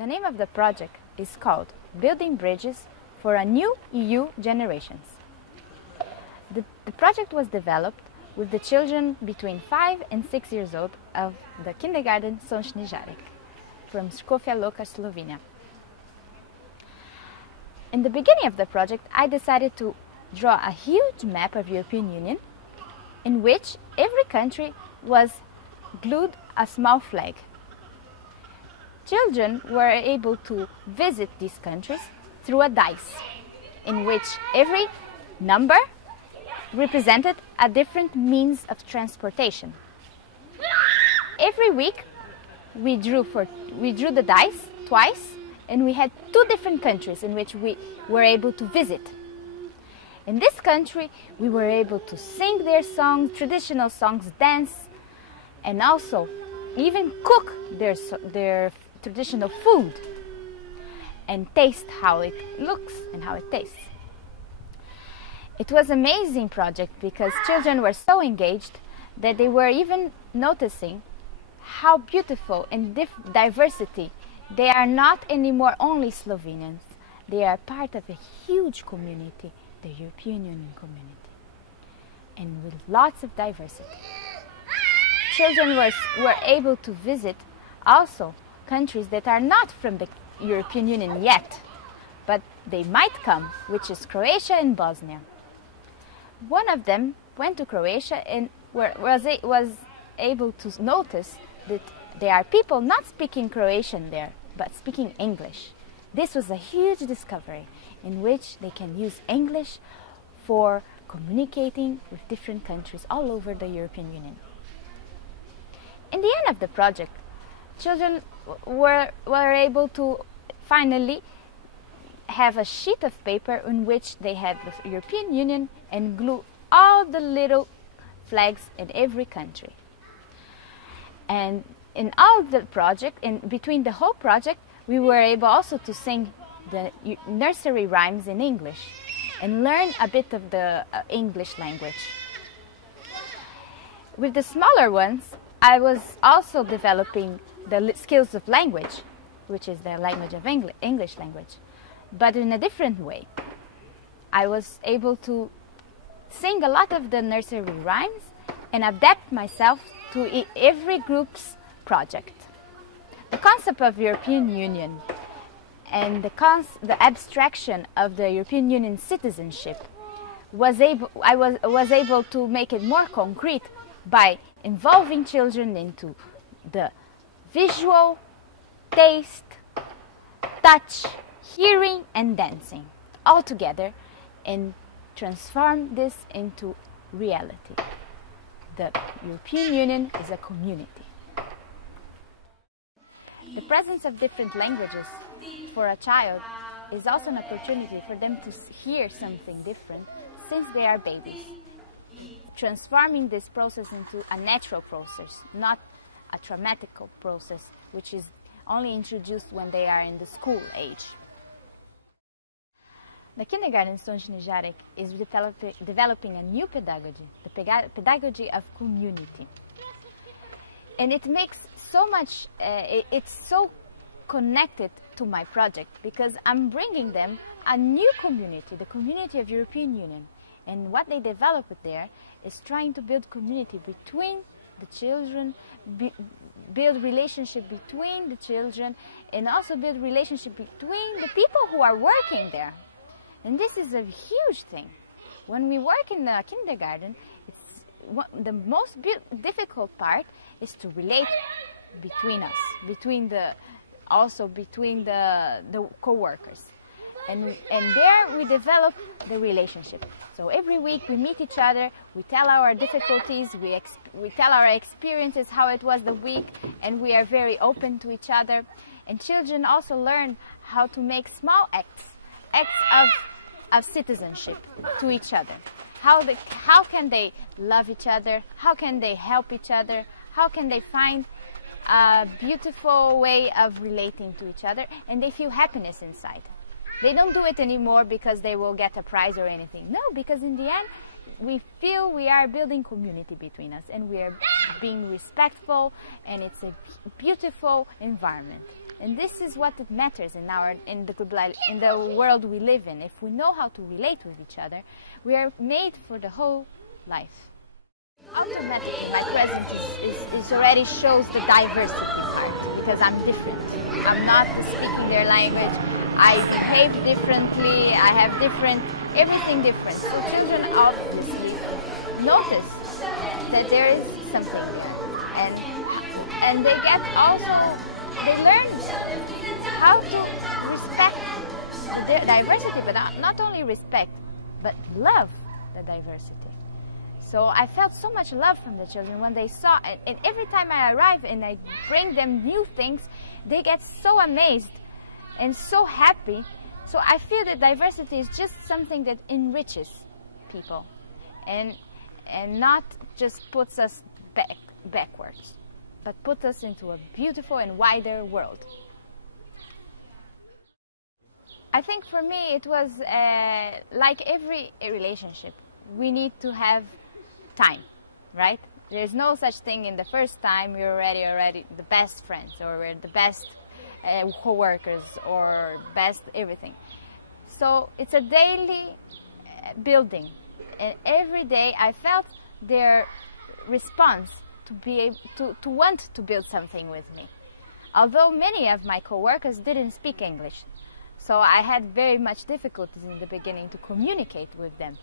The name of the project is called Building Bridges for a New EU Generations. The project was developed with the children between 5 and 6 years old of the kindergarten Sončni žarek from Škofja Loka, Slovenia. In the beginning of the project, I decided to draw a huge map of European Union in which every country was glued a small flag. Children were able to visit these countries through a dice, in which every number represented a different means of transportation. Every week we drew the dice twice, and we had 2 different countries in which we were able to visit. In this country we were able to sing their songs, traditional songs, dance, and also even cook their traditional food and taste how it looks and how it tastes. It was an amazing project because children were so engaged that they were even noticing how beautiful and diversity. They are not anymore only Slovenians. They are part of a huge community, the European Union community, and with lots of diversity. Children were able to visit also countries that are not from the European Union yet, but they might come, which is Croatia and Bosnia. One of them went to Croatia and was able to notice that there are people not speaking Croatian there, but speaking English. This was a huge discovery in which they can use English for communicating with different countries all over the European Union. In the end of the project, children were able to finally have a sheet of project on which they had the European Union and glue all the little flags in every country. And in all the project, in between the whole project, we were able also to sing the nursery rhymes in English and learn a bit of the English language. With the smaller ones, I was also developing the skills of language, which is the language of English language, but in a different way. I was able to sing a lot of the nursery rhymes and adapt myself to every group's project. The concept of European Union and the abstraction of the European Union citizenship I was able to make it more concrete by involving children into the visual, taste, touch, hearing and dancing all together, and transform this into reality. The European Union is a community. The presence of different languages for a child is also an opportunity for them to hear something different since they are babies, transforming this process into a natural process, not a traumatic process, which is only introduced when they are in the school age. The kindergarten Sončni žarek is developing a new pedagogy, the pedagogy of community. And it makes so much, it's so connected to my project because I'm bringing them a new community, the community of European Union. And what they develop there is trying to build community between the children, build relationship between the children, and also build relationship between the people who are working there. And this is a huge thing. When we work in the kindergarten, the most difficult part is to relate between us, also between the co-workers. And there we develop the relationship. So every week we meet each other, we tell our difficulties, we tell our experiences, how it was the week, and we are very open to each other. And children also learn how to make small acts of citizenship to each other. How can they love each other? How can they help each other? How can they find a beautiful way of relating to each other? And they feel happiness inside. They don't do it anymore because they will get a prize or anything. No, because in the end, we feel we are building community between us and we are being respectful, and it's a beautiful environment. And this is what it matters in the world we live in. If we know how to relate with each other, we are made for the whole life. Automatically, my presence is already shows the diversity part, because I'm different. I'm not speaking their language. I behave differently. I have everything different. So children obviously notice that there is something, and they learn how to respect the diversity, but not only respect, but love the diversity. So I felt so much love from the children when they saw, and every time I arrive and I bring them new things, they get so amazed and so happy. So I feel that diversity is just something that enriches people and not just puts us backwards, but puts us into a beautiful and wider world. I think for me it was like every relationship. We need to have time, right? There's no such thing in the first time we're already the best friends, or we're the best co-workers, or best everything. So it's a daily building, and every day I felt their response to be able to want to build something with me. Although many of my co-workers didn't speak English, so I had very much difficulties in the beginning to communicate with them.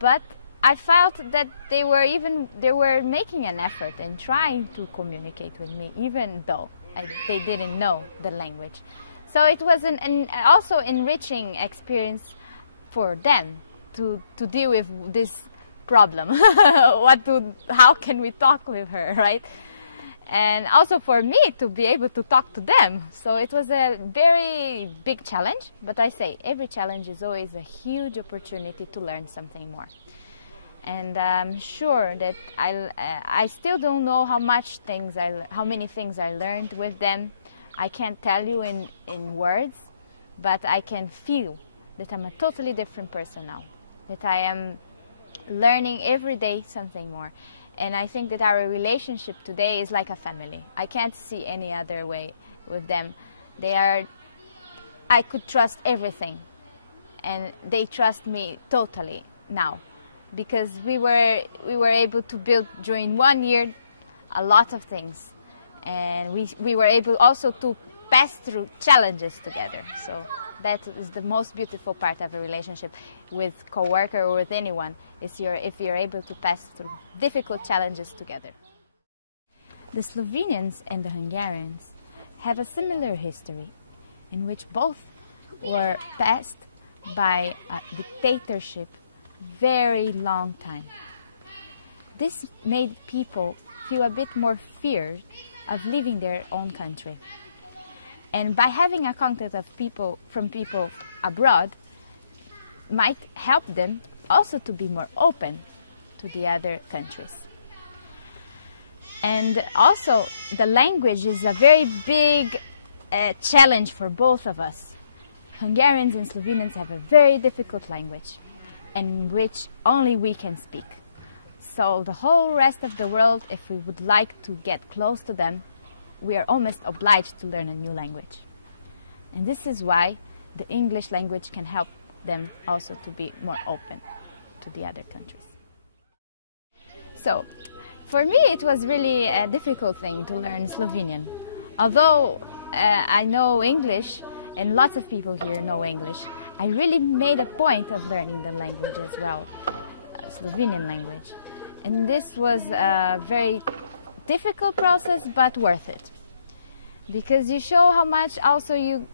But I felt that they were making an effort and trying to communicate with me, even though they didn't know the language. So it was an also enriching experience for them to deal with this problem. How can we talk with her, right? And also for me to be able to talk to them. So it was a very big challenge, but I say every challenge is always a huge opportunity to learn something more. And I'm sure that I still don't know how many things I learned with them. I can't tell you in words, but I can feel that I'm a totally different person now, that I am learning every day something more. And I think that our relationship today is like a family. I can't see any other way with them. I could trust everything, and they trust me totally now, because we were able to build during 1 year a lot of things, and we were able also to pass through challenges together. So that is the most beautiful part of a relationship with coworker or with anyone, is if you're able to pass through difficult challenges together. The Slovenians and the Hungarians have a similar history, in which both were passed by a dictatorship very long time. This made people feel a bit more feared of leaving their own country. And by having a contact of people abroad might help them also to be more open to the other countries. And also the language is a very big challenge for both of us. Hungarians and Slovenians have a very difficult language, in which only we can speak. So the whole rest of the world, if we would like to get close to them, we are almost obliged to learn a new language. And this is why the English language can help them also to be more open to the other countries. So for me it was really a difficult thing to learn Slovenian. Although I know English, and lots of people here know English, I really made a point of learning the language as well, Slovenian language. And this was a very difficult process, but worth it. Because you show how much also you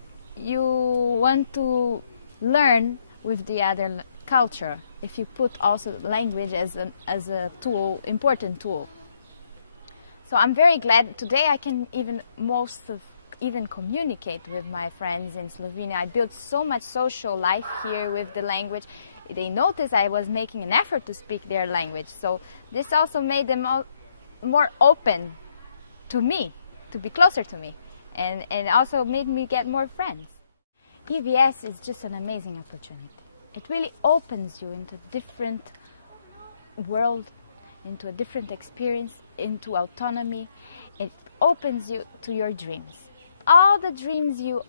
want to learn with the other culture, if you put also language as a tool, important tool. So I'm very glad today I can even communicate with my friends in Slovenia. I built so much social life here with the language. They noticed I was making an effort to speak their language. So this also made them more open to me, to be closer to me, and also made me get more friends. EVS is just an amazing opportunity. It really opens you into a different world, into a different experience, into autonomy. It opens you to your dreams. all the dreams you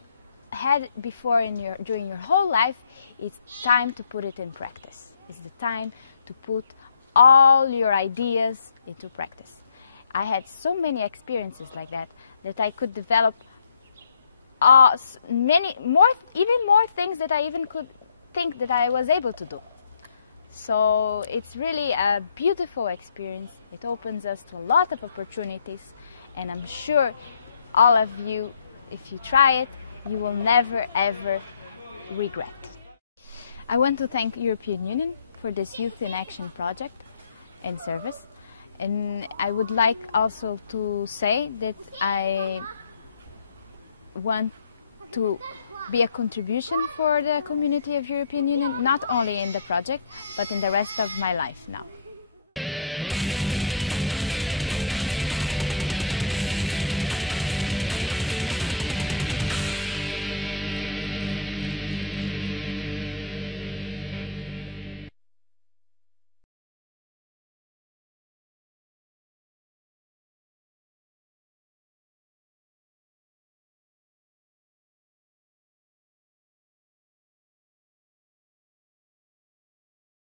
had before during your whole life, it's time to put it in practice. It's the time to put all your ideas into practice. I had so many experiences like that I could develop even more things that I even could think that I was able to do. So it's really a beautiful experience. It opens us to a lot of opportunities, and I'm sure all of you, if you try it, you will never ever regret. I want to thank European Union for this Youth in Action project and service, and I would like also to say that I want to be a contribution for the community of European Union, not only in the project, but in the rest of my life now.